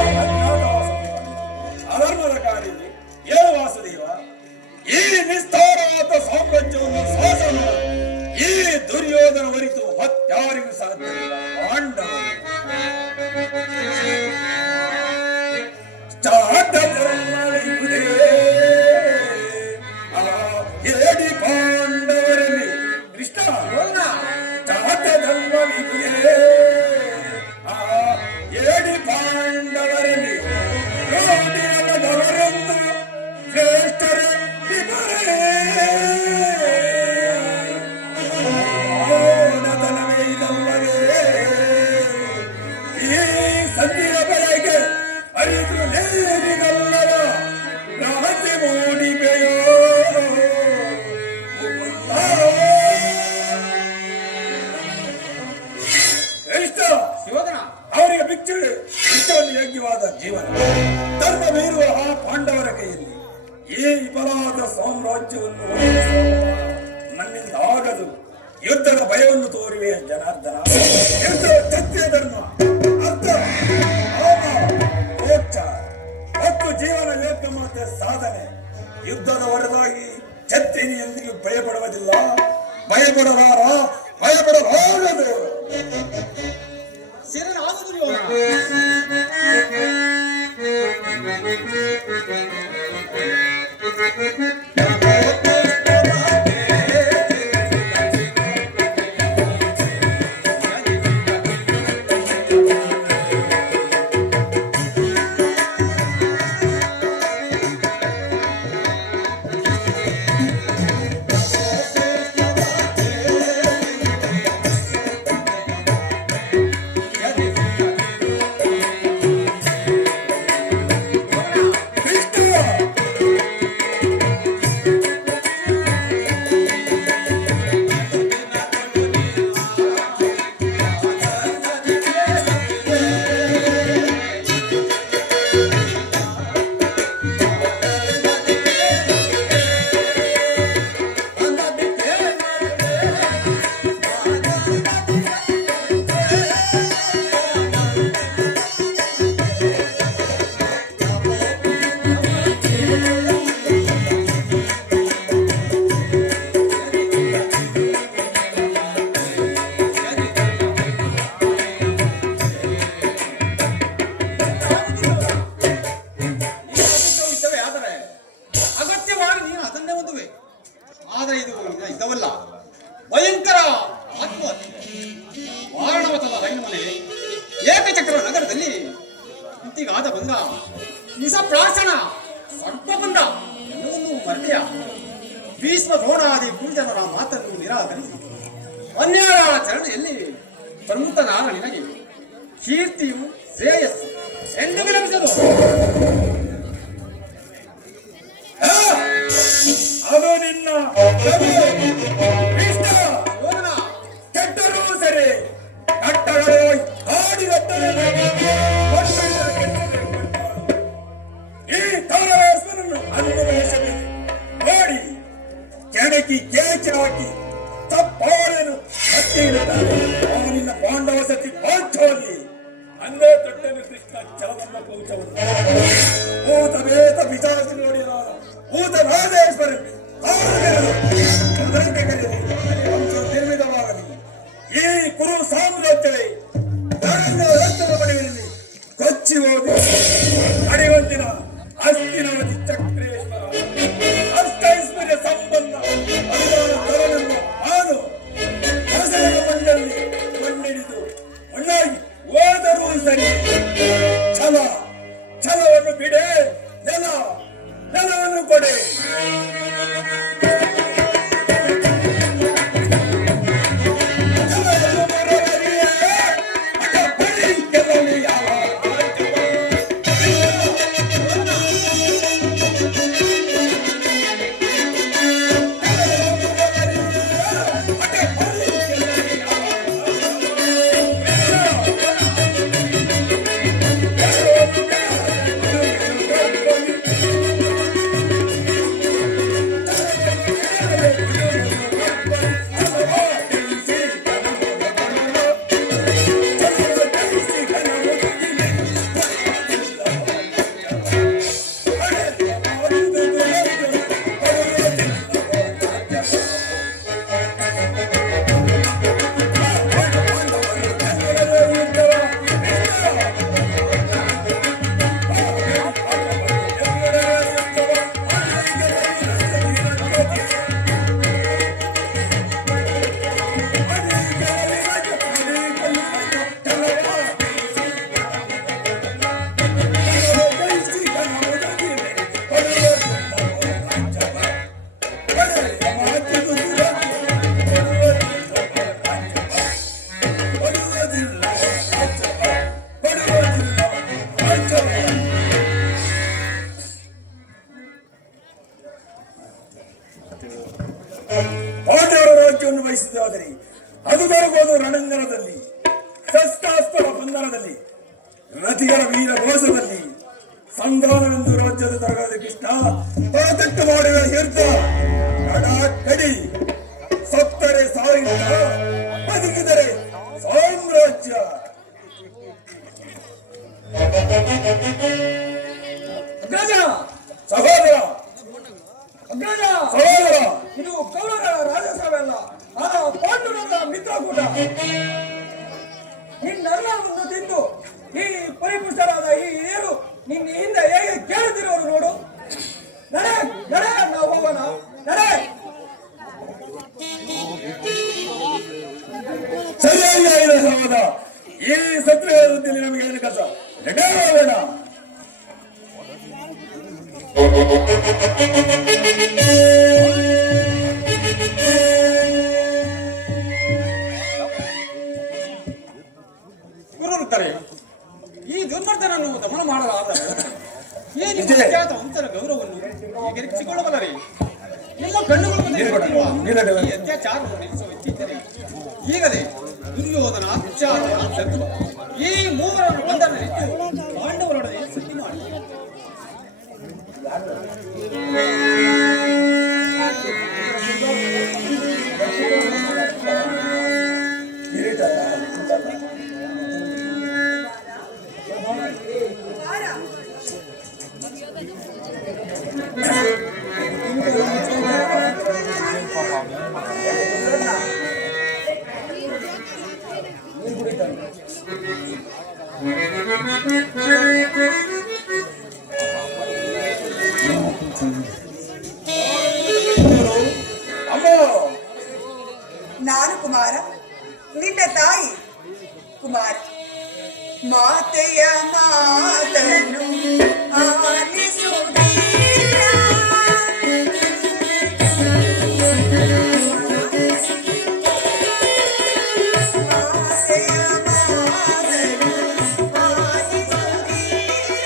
ಅಧರ್ಮದ ಕಾರ್ಯ ಏನು ವಾಸುದೇವ? ಈ ನಿಸ್ತಾರವಾದ ಸಾಮ್ರಾಜ್ಯವನ್ನು ಶಾಸನ ಈ ದುರ್ಯೋಧನ ಹೊರಿತು ಮತ್ತಾರಿಗೂ ಸಾಧ್ಯವಿಲ್ಲ. ಪಾಂಡವರು ಏಡಿ ಪಾಂಡವರಲ್ಲಿ ಕೃಷ್ಣ ಚಾತಧರ್ಮವಿದೆ. ಏಡಿ ಪಾಂಡವರಲ್ಲಿ ರೋಡಿನವರನ್ನು ಶ್ರೇಷ್ಠರೆಂದಿಬರೇ ಓಡತನವೇ ಇದಲ್ಲವೇ? ಈ ಸಂಧಿಯ ಬರೆಗೆ ಅರಿತು ನೇರಿಗಲ್ಲವ ರಹಸ್ಯ ಮೂಡಿವೆಯೋ? ಅವರಿಗೆ ಭಿಕ್ಷವನ್ನು ಯೋಗ್ಯವಾದ ಜೀವನ ಧರ್ಮ ಮೀರುವ ಆ ಪಾಂಡವರ ಕೈಯಲ್ಲಿ ಈ ವಿಫಲಾದ ಸಾಮ್ರಾಜ್ಯವನ್ನು ನನ್ನಿಂದ ಆಗದು. ಯುದ್ಧದ ಭಯವನ್ನು ತೋರಿವೆ ಜನಾರ್ದನ. ಯುದ್ಧ ಸತ್ಯ ಧರ್ಮ ಅರ್ಥ ಮೋಕ್ಷ ಮತ್ತು ಜೀವನ ಯೋಗ್ಯ ಮಾತ್ರ ಸಾಧನೆ. ಯುದ್ಧದ ಹೊರತಾಗಿ ಛತ್ರಿನಿ ಎಂದಿಗೂ ಭಯಪಡುವುದಿಲ್ಲ, ಭಯಪಡಬಾರದು. ಸಿರನಾಗುವುದು ಆದರೆ ಇದು ಇದ್ದವಲ್ಲ, ಭಯಂಕರ ಆತ್ಮಹತ್ಯೆ. ವಾರಣವತದ ರೈಲು ಮನೆ ಏಕಚಕ್ರ ನಗರದಲ್ಲಿ ಇಂತಿಗಾದ ಬಂದ ನಿಜ ಪ್ರಾರ್ಥನ ಸರ್ಪಬಂಧ ಎಲ್ಲವನ್ನೂ ಮರೆಯ ಭೀಷ್ಮ ದ್ರೋಣಾದಿ ಗುರುಜನರ ಮಾತನ್ನು ನಿರಾಕರಿಸಿ ಅನ್ಯಾಯ ಚರಣೆಯಲ್ಲಿ ಪ್ರಮುಖನಾದ ನಿನಗೆ ಕೀರ್ತಿಯು ಶ್ರೇಯಸ್ಸು ಎಂದು ವಿಲಪಿಸಲು ಅದು ನಿನ್ನ ಇಷ್ಟ. ಕೆಟ್ಟರೂ ಸರಿ ಕಟ್ಟಗಳು ಈ ತವರೇಶ್ವರನ್ನು ಅನ್ವೇಷಿಸಿ ನೋಡಿ ಕೆಣಕಿ ಕೇಚಿ ಹಾಕಿ ತಪ್ಪಾಳನು ಹತ್ತಿ ಇಡುತ್ತಾರೆ. ಅವನಿನ್ನ ಪಾಂಡವ ಸತಿ ಪಾಂಚೋಲಿ ಅಂದೇ ದೊಡ್ಡ ನಿರ್ದಿಷ್ಟ ಛಲವನ್ನ ಪೌಚವನ್ನು ಭೂತ ಬೇತ ಬಿಚಾಸಿ ನೋಡಿದ ಭೂತ ರಾಜೇಶ್ವರ ನಿರ್ಮಿತವಾಗಲಿ ಈ ಕುರು ಸಾಮ್ರಾಜ್ಯವೇ ರಕ್ತದ ಪಡೆಯಲ್ಲಿ ಕೊಚ್ಚಿ ಹೋಗಿ ಅಡಿವಂತಿನ ಅಸ್ತಿನವತಿ ಚಕ್ರೇಶ್ವರ ಅಷ್ಟೈಶ್ವರ್ಯ ಸಂಬಂಧ ಅನುದಾನ ತರನನ್ನು ನಾನು ಹೊಸದ ಮಂಡಲ್ಲಿ ಮಣ್ಣಿಡಿದು ಮಣ್ಣಾಗಿ ಹೋದರೂ ಸರಿ ಛಲವನ್ನು ಬಿಡೆ, ನೆಲವನ್ನು ಕೊಡೆ. ಪಾಂಡವರ ರಾಜ್ಯವನ್ನು ವಹಿಸಿದ್ದಾದರೆ ಅದು ದೊರಕುವುದು ರಣಂಗನದಲ್ಲಿ, ಶಸ್ತ್ರಾಸ್ತ್ರ ಬಂಧನದಲ್ಲಿ, ರಥಿಗಳ ವೀರ ಘೋಷದಲ್ಲಿ, ಸಂಧಾನವೆಂದು ರಾಜ್ಯದ ತರಗದ ಕೃಷ್ಣ ತಾತಟ್ಟು ಮಾಡುವ ಯುದ್ಧ ಕಡಿ ಸತ್ತರೆ ಸಾಯುತ್ತ ಬದುಕಿದರೆ ಸಾಮ್ರಾಜ್ಯ. ಸಹೋದರ ಸಹೋದರ, ಇದು ಕೌರವರ ರಾಜಸಭೆಯಲ್ಲ, ಪಾಂಡುರರ ಮಿತ್ರಕೂಟ. ನಿನ್ನೆಲ್ಲವನ್ನು ತಿಂದು ಈ ಪರಿಪುಷ್ಟರಾದ ಈ ಹಿರಿಯರು ನಿನ್ನ ಹಿಂದೆ ಹೇಗೆ ಕೇಳುತ್ತಿರುವರು ನೋಡು. ನಡೆ ನಡೆ, ನಾವು ಹೋಗೋಣ, ನಡೆ. ಸರಿಯಾಗಿ ಸಹೋದರ, ಈ ಸತ್ಯದಲ್ಲಿ ನಮಗೆ ಏನು ಕೆಲಸ? ನಡೆಯೋಣ. ಗುರುರುತ್ತಾರೆ, ಈ ದುರ್ಮರ್ದನನ್ನು ದಮನ ಮಾಡಲಾದರೆ ಈ ನಿಮ್ಮ ಅಜ್ಞಾತ ವಂಶರ ಗೌರವವನ್ನು ಹೀಗೆರಿಸಿಕೊಳ್ಳಬಲ್ಲರೆ? ನಿಮ್ಮ ಕಣ್ಣುಗಳ ಮುಂದೆ ನಡೆಯುವ ಈ ಅತ್ಯಾಚಾರವನ್ನು ನಿಲ್ಲಿಸುವ ಇಚ್ಛಿದ್ದರೆ ಈಗಲೇ ದುರ್ಯೋಧನ, ಅತ್ಯಾಚಾರ, ಶತ್ರು ಈ ಮೂವರನ್ನು ಬಂಧನವಿಟ್ಟು ಪಾಂಡವರೊಡನೆ ಸುದ್ದಿ ಮಾಡಿ. Thank you. ನಾನು ಕುಮಾರ ನಿನ್ನ ತಾಯಿ ಕುಮಾರ ಮಾತೆಯ ಮಾತನು ಆಲಿಸುವುದೀರ ಮಾತೆಯ ಮಾತನು ಆಲಿಸುವುದೀರ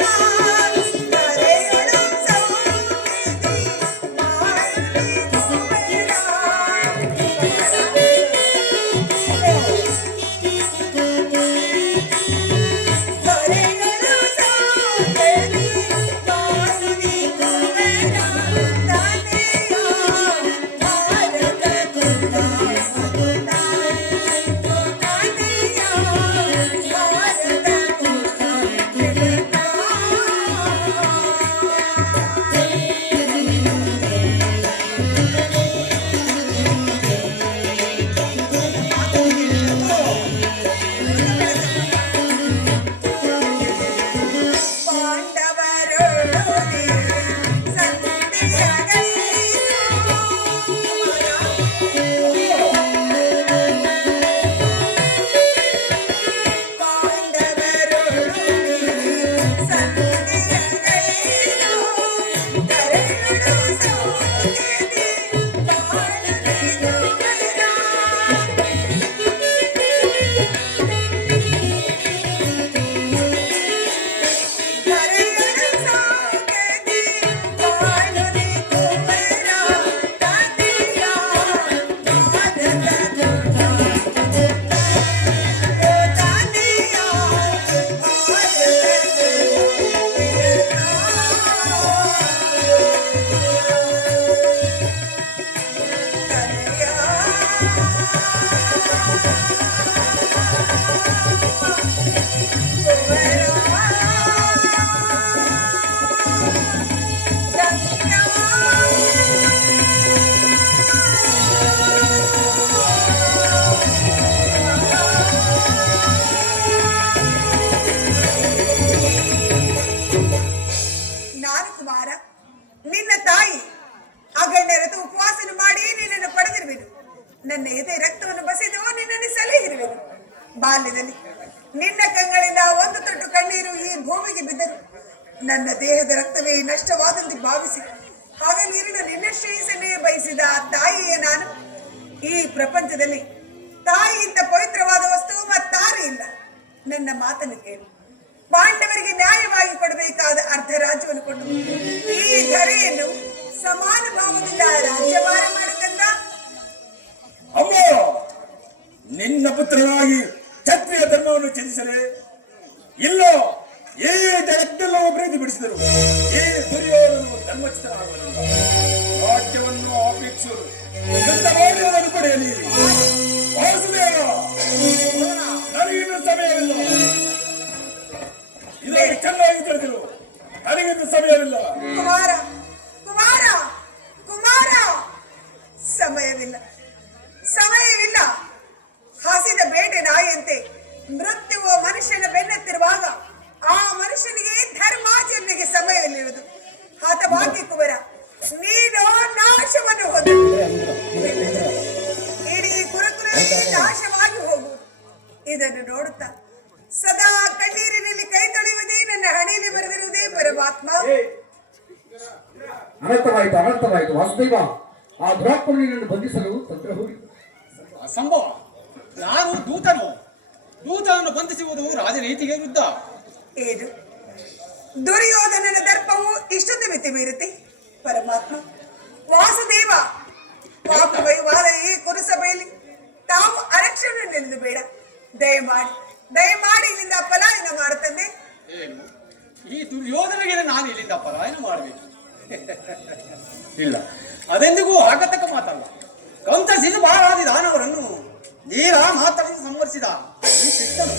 ಕರೆಯಲು ಸೌಖ್ಯದಿ ನಾನು ಕುಮಾರ ನಿನ್ನ ತಾಯಿ ಅಗಣ್ಯರತು ಉಪವಾಸನ ಮಾಡಿ ನಿನ್ನನ್ನು ಪಡೆದಿರುವೆನು. ನನ್ನ ಎದೆ ರಕ್ತವನ್ನು ಬಸಿದು ನಿನ್ನನ್ನು ಸಲಹಿರುವೆನು. ಬಾಲ್ಯದಲ್ಲಿ ನಿನ್ನ ಕಂಗಳಿಂದ ಒಂದು ತೊಟ್ಟು ಕಣ್ಣೀರು ಈ ಭೂಮಿಗೆ ಬಿದ್ದರು. ನನ್ನ ದೇಹದ ರಕ್ತವೇ ನಷ್ಟವಾದಂತೆ ಭಾವಿಸಿ ಆಗ ನೀರಿನ ನಿನ್ನ ಶ್ರೇಯಸ್ಸನ್ನೇ ಬಯಸಿದ ತಾಯಿಯೇ ನಾನು. ಈ ಪ್ರಪಂಚದಲ್ಲಿ ತಾಯಿಯಿಂದ ಪವಿತ್ರವಾದ ವಸ್ತು ಮತ್ತಾರೂ ಇಲ್ಲ. ನನ್ನ ಮಾತನ್ನು ಕೇಳು. ಪಾಂಡವರಿಗೆ ನ್ಯಾಯವಾಗಿ ಕೊಡಬೇಕಾದ ಅರ್ಧ ರಾಜ್ಯವನ್ನು ಕೊಟ್ಟು ಈ ಧರೆಯನ್ನು ಸಮಾನ ಭಾವದಿಂದ ರಾಜ್ಯಭಾರ ಮಾಡಕಂದ. ಅಮ್ಮ, ನಿನ್ನ ಪುತ್ರನಾಗಿ ಕ್ಷತ್ರಿಯ ಧರ್ಮವನ್ನು ತ್ಯಜಿಸಲೇ ಇಲ್ಲ. ಈ ಜಗತ್ತೆಲ್ಲವೂ ಪ್ರೀತಿ ಬಿಡಿಸಿದರು. ಈ ದುರ್ಯೋಧನನು ಧರ್ಮಚಿತನಾಗುವುದಿಲ್ಲ. ರಾಜ್ಯವನ್ನು ಅಪೇಕ್ಷಿಸುವುದು ಯುದ್ಧ ಮಾಡುವುದನ್ನು ಪಡೆಯಲಿ. ವಾಸುದೇವ, ನನಗಿನ್ನು ಸಮಯವಿಲ್ಲ. ಇದನ್ನು ಚೆನ್ನಾಗಿ ತಿಳಿದಿರು. ನನಗಿನ್ನು ಸಮಯವಿಲ್ಲ. ಕುಮಾರ ಕುಮಾರ ಕುಮಾರ, ಸಮಯವಿಲ್ಲ ಸಮಯವಿಲ್ಲ. ಹಸಿದ ಬೇಟೆ ನಾಯಿಯಂತೆ ಮೃತ್ಯುವು ಮನುಷ್ಯನ ಬೆನ್ನತ್ತಿರುವಾಗ ಆ ಮನುಷ್ಯನಿಗೆ ಧರ್ಮಾಚರಣೆಗೆ ಸಮಯವಿಲ್ಲಿರುವುದು. ಹತಭಾಗ್ಯ ಕುವರ, ನೀನು ನಾಶವನ್ನು ಹೊಂದು ಇಡೀ ಕುರುಕುಲೇ ನಾಶವಾಗಿ ಹೋಗುವುದು. ಇದನ್ನು ನೋಡುತ್ತಾ ಸದಾ ಕಣ್ಣೀರಿನಲ್ಲಿ ಕೈ ತೊಳೆಯುವುದೇ ನನ್ನ ಹಣೆಯಲ್ಲಿ ಬರೆದಿರುವುದೇ ಪರಮಾತ್ಮ. ಅನರ್ಥವಾಯಿತು ವಾಸುದೇವ. ಆ ದುರಾತ್ಮನನ್ನು ಬಂಧಿಸಲು ತಂತ್ರ ಹೋಗಿ ಅಸಂಭವ. ನಾನು ದೂತನನ್ನು ಬಂಧಿಸುವುದು ರಾಜನೀತಿಗೆ ವಿರುದ್ಧ. ಏನು ದುರ್ಯೋಧನನ ದರ್ಪವು ಇಷ್ಟೊಂದು ಮಿತಿ ಮೀರುತ್ತೆ ಪರಮಾತ್ಮ. ವಾಸುದೇವ, ಪಾಪಮಯವಾದ ಈ ಕುರುಸಭೆಯಲ್ಲಿ ತಾವು ಅರಕ್ಷಣೆ ನಿಲ್ಲದು ಬೇಡ. ದಯಮಾಡಿ ಇಲ್ಲಿಂದ ಪಲಾಯನ ಮಾಡುತ್ತಂದೆ. ಏನು ಈ ದುರ್ಯೋಧನಿಗೆ ನಾನು ಇಲ್ಲಿಂದ ಪಲಾಯನ ಮಾಡಬೇಕು? ಇಲ್ಲ, ಅದೆಂದಿಗೂ ಆಗತಕ್ಕ ಮಾತಲ್ಲ. ಕಂಸ ಶಿಶುಪಾಲಾದಿ ದಾನವರನ್ನು ನೀರ ಮಾತನ್ನು ಸಂವರಿಸಿದ ಈ ಕೃಷ್ಣನು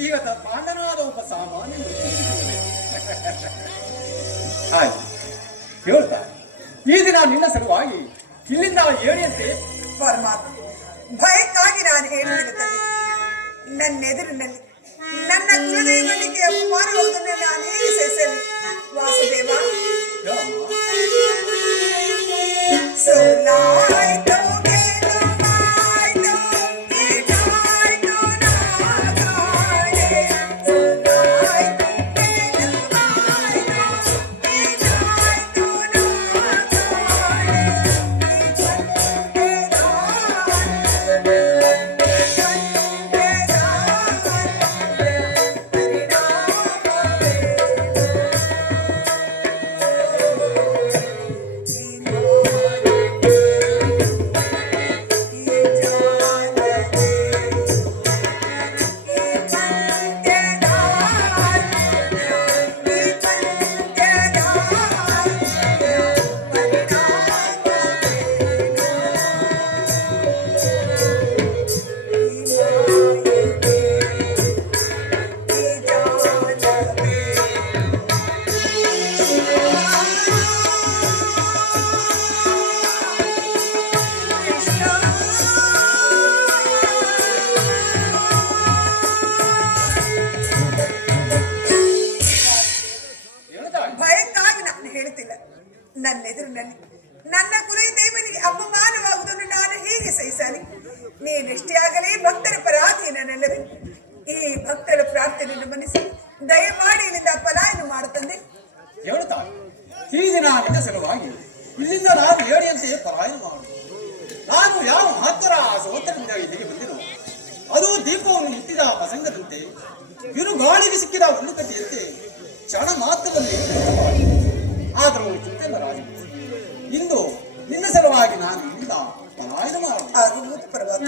ಈಗ ಪಾಂಡನಾದ ಒಬ್ಬ ಸಾಮಾನ್ಯ ಹಾಗೆ ಹೇಳ್ತಾರೆ. ಈ ದಿನ ನಿನ್ನ ಸಲುವಾಗಿ ಇಲ್ಲಿಂದ ಏಳಿಯಂತೆ ಪರಮಾತ್ಮ, ಭಯಕ್ಕಾಗಿ ನಾನು ಹೇಳುತ್ತಿರುತ್ತೇನೆ. ನನ್ನ ಎದುರಿನಲ್ಲಿ ನನ್ನ ಕುಲದೈವನಿಗೆ ಅಪಮಾನವಾಗುವುದನ್ನು ನಾನು ಹೇಗೆ ಸಹಿಸಲಿ ವಾಸುದೇವ? ಸೋಲಾಯ್ತು ಗೆಲುವಾಯ್ತು ನೀನೆಷ್ಟೇ ಆಗಲಿ ಭಕ್ತರ ಪರಾಧೀನನಲ್ಲವೇ? ಈ ಭಕ್ತರ ಪ್ರಾರ್ಥನೆಯನ್ನು ಮನಸ್ಸು ದಯಮಾಡಿ ಇಲ್ಲಿಂದ ಪಲಾಯನ ಮಾಡುತ್ತಂದೆ. ಹೇಳ್ತಾ ಈ ದಿನ ನಿನ್ನ ಸಲುವಾಗಿ ಇಲ್ಲಿಂದ ನಾನು ಹೇಳಿಯಂತೆ ಪಲಾಯನ ಮಾಡು. ನಾನು ಯಾವ ಮಹತ್ತರ ಸೋದರದಿಂದ ಇಲ್ಲಿಗೆ ಬಂದಿರು, ಅದು ದೀಪವನ್ನು ಮುಟ್ಟಿದ ಪ್ರಸಂಗದಂತೆ, ಗಾಳಿಗೆ ಸಿಕ್ಕಿದ ಒಂದು ಕಟ್ಟಿಯಂತೆ ಕ್ಷಣ ಮಾತ್ರದಲ್ಲಿ ಆದರೂ ಚಿಂತೆಲ್ಲ ರಾಜ. ಇಂದು ನಿನ್ನ ಸಲುವಾಗಿ ನಾನು ಇಲ್ಲಿಂದ ಪಲಾಯನ ಮಾಡು. ಆಗುವುದು ಪರವಾಗಿ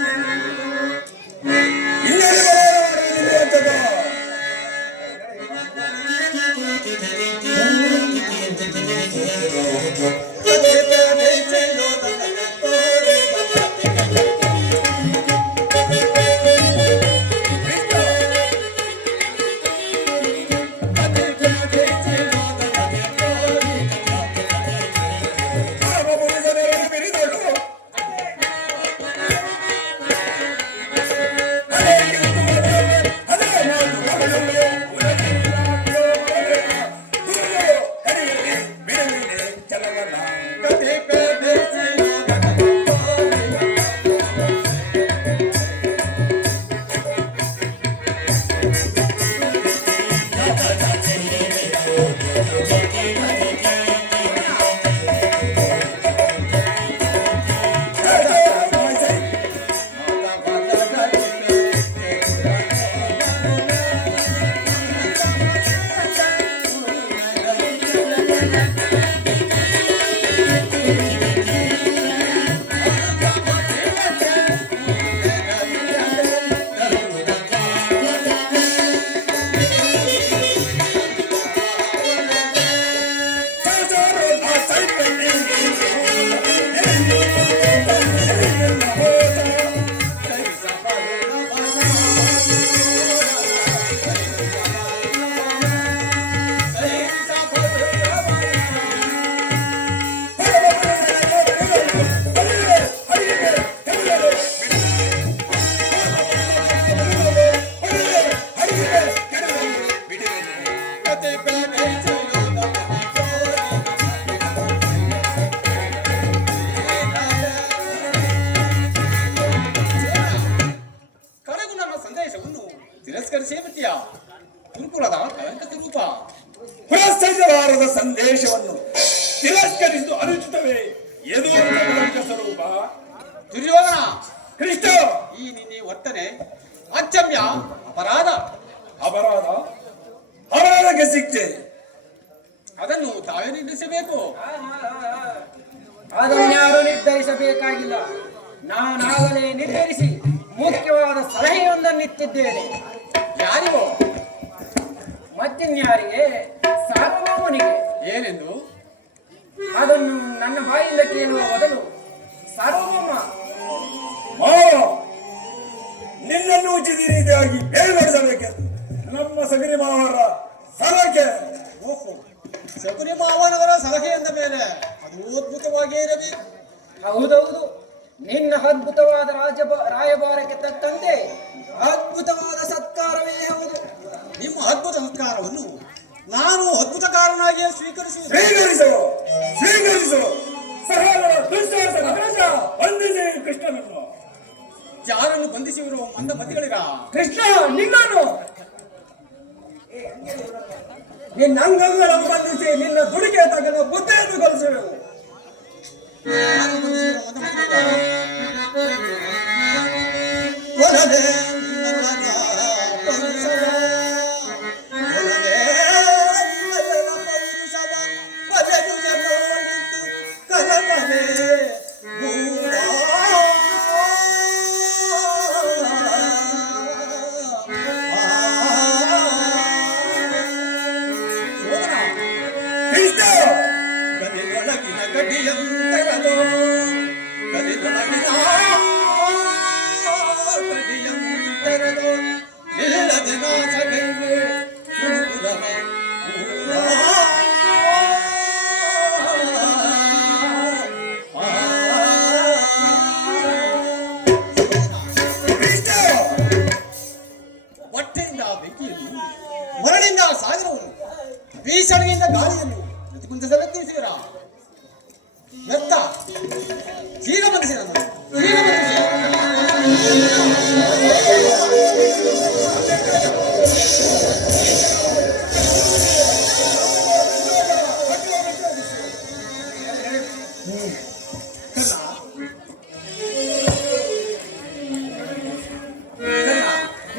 ಗುರುಕುಲದ ಕಳಂಕ ಸ್ವರೂಪ. ಪುರಸ್ಕರಿಸಬಾರದ ಸಂದೇಶವನ್ನು ತಿರಸ್ಕರಿಸುವುದು ಅನುಚಿತವೇ? ಎದುರು ಕಳಂಕ ಸ್ವರೂಪ. ದುರ್ಯೋಧನ, ಕೃಷ್ಣ, ಈ ನಿನ್ನೆ ವರ್ತನೆ ಅಕ್ಷಮ್ಯ, ಅಪರಾಧ. ಅಪರಾಧ ಅಪರಾಧಕ್ಕೆ ಶಿಕ್ಷೆ ಅದನ್ನು ತಾವೇ ನಿರ್ಣಯಿಸಬೇಕು. ಅದನ್ಯಾರು ನಿರ್ಧರಿಸಬೇಕಾಗಿಲ್ಲ. ನಾನಾಗಲೇ ನಿರ್ಧರಿಸಿ ಮುಖ್ಯವಾದ ಸಲಹೆಯೊಂದನ್ನಿತ್ತಿದ್ದೇನೆ. ಯಾರಿಗೋ? ಮತ್ತಿನ್ಯಾರಿಗೆ? ಸಾರ್ವಭೌಮನಿಗೆ. ಏನೆಂದು? ಅದನ್ನು ನನ್ನ ಬಾಯಿಂದ ಕೇಳುವ ಮೊದಲು ಸಾರ್ವಭೌಮ ನಿನ್ನನ್ನು ಉಚಿತ ರೀತಿಯಾಗಿ ಬೇರ್ಪಡಿಸಬೇಕೆಂದು ನಮ್ಮ ಸಗರಿ ಮಾವರ ಸಲಹೆ. ಓಹೋ, ಶಕುನಿ ಮಾವನವರ ಸಲಹೆ ಎಂದ ಮೇಲೆ ಅದು ಅದ್ಭುತವಾಗಿಯೇ ಇರಬೇಕು. ಹೌದೌದು, ನಿನ್ನ ಅದ್ಭುತವಾದ ರಾಯಭಾರಕ್ಕೆ ತಕ್ಕಂತೆ ಅದ್ಭುತವಾದ ಸತ್ಕಾರವೇ ಹೌದು. ನಿಮ್ಮ ಅದ್ಭುತ ಸತ್ಕಾರವನ್ನು ನಾನು ಅದ್ಭುತಕಾರನಾಗಿಯೇ ಸ್ವೀಕರಿಸುವುದು. ಸ್ವೀಕರಿಸು ಸಹೋದರ ದುಶ್ಯಾಸನ ಬಂಧಿಸಿ ಕೃಷ್ಣನನ್ನು. ಯಾರನ್ನು ಬಂಧಿಸಿರುವ ಮಂದ ಮತಿಗಳಿರ? ಕೃಷ್ಣ, ನಿನ್ನನ್ನು ನಿನ್ನ ಅಂಗಗಳನ್ನು ಬಂಧಿಸಿ ನಿನ್ನ ದುಡಿಗೆ ತಗಲು ಬುದ್ಧಿಯನ್ನು ಕಲಿಸುವೆವು. ಯಾರನ್ನು ಬಂಧಿಸಿರುವ ಮಂದ ಮತಿಗಳಿರ? ಒಲವೇ ನಿನ್ನವರ ಪೌರುಷವ, ಒಲವೇ ನಿನ್ನವರ ಪೌರುಷವ, ಬಗೆದು ಜನೋಳಿತು ಕಲಕವೇ ಗೂಢ. ಗದಿದೊಳಗಿನ ಗಡಿಯಂತರದೋ, ಗದಿದೊಳಗಿನ ಗಡಿಯಂತ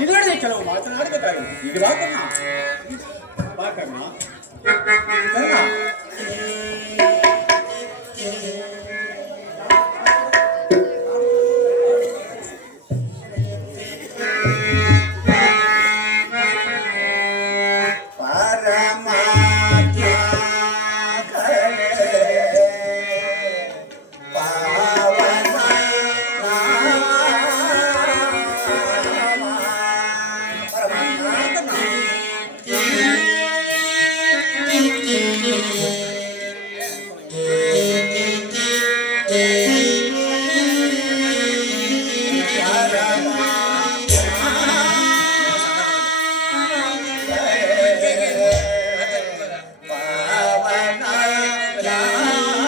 ಇದರೊಳಗೆ ಕೆಲವು ಮಾತನಾಡಬೇಕಾಗಿದೆ. ಈಗ ಬಾ ಕರ್ಣ. ಬಾ ಕರ್ಣ. ಕರ್ಣ. ಪರಮ